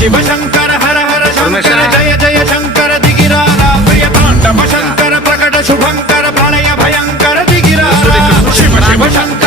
शिव शंकर हर हर शंकर जय जय शंकर दिगिरारा प्रिय तांडव शंकर प्रकट शुभंकर प्रलय भयंकर दिगिरारा शिव शिव शंकर